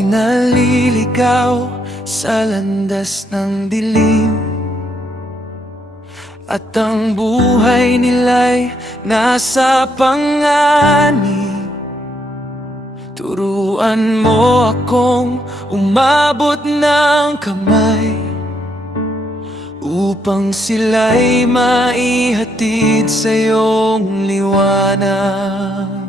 Ako'y naliligaw sa landas ng dilim, at ang buhay nila'y nasa panganib. Turuan mo akong umabot ng kamay, upang sila'y maihatid sa iyong liwanag.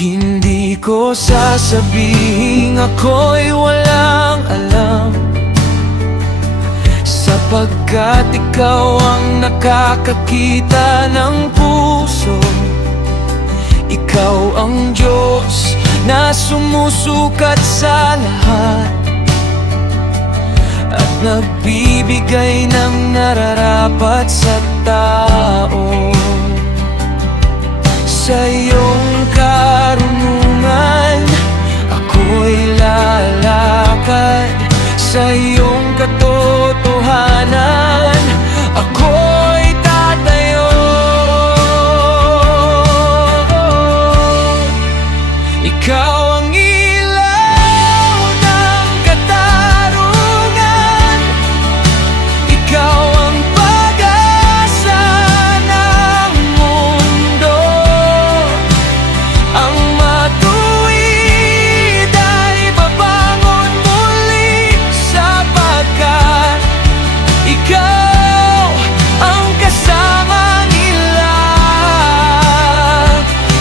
Hindi ko sasabihin ako'y walang alam, sapagkat ikaw ang nakakakita ng puso. Ikaw ang Diyos na sumusukat sa lahat, at nagbibigay ng nararapat sa tao. Sa iyong karunungan ako'y lalakad, sa iyong katotohanan ako'y tatayo. Ikaw ang ilaw ng katarungan, ikaw ang pag-asa ng mundo. Ang matuwid ay babangon muli, sapagkat ikaw ang kasama nila.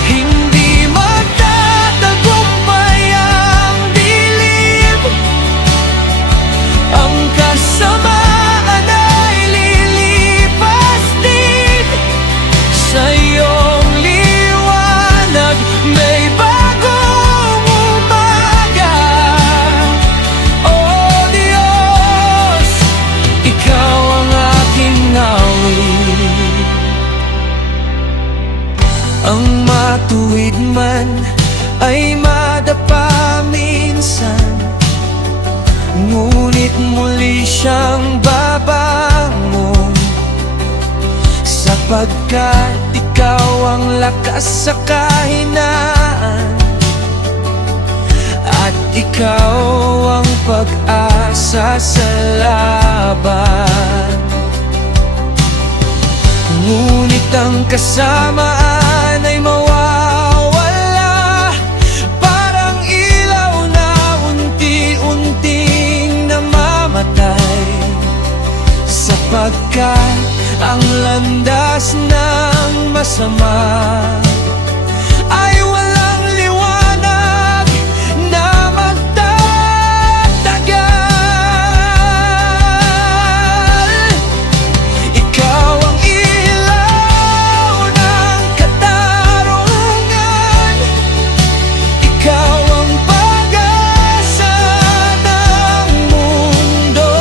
Hindi magtatagumpay ang dilim, ang kasamaan ay lilipas din. Sa iyong liwanag may bagong umaga. Oh Diyos, ikaw ang aking awit. Ang matuwid man ay madapa minsan, ngunit muli siyang babangon, sapagkat ikaw ang lakas sa kahinaan, at ikaw ang pag-asa sa laban. Ngunit ang kasamaan ay mawawala, parang ilaw na unti-unting namamatay, sapagkat ang landas ng masama ay walang liwanag na magtatagal. Ikaw ang ilaw ng katarungan, ikaw ang pag-asa ng mundo.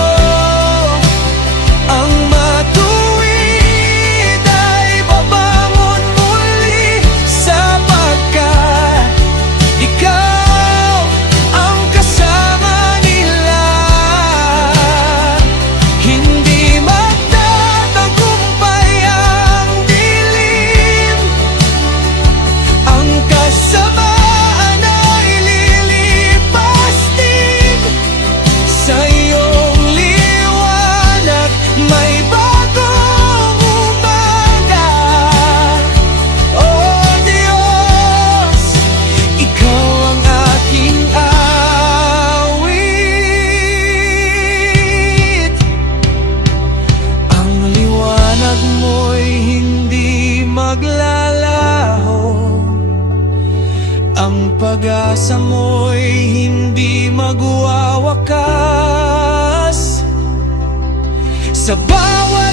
Ang matuwid ay babangon muli, sapagkat ikaw ang kasama nila. Hindi magtatagumpay ang dilim, ang kasamaan ay lilipas din. Sa iyong liwanag may bagong umaga. Oh Diyos, ikaw ang aking awit. Ang liwanag mo'y hindi maglalaho, ang pag-asa mo'y hindi magwawakas. Sa bawat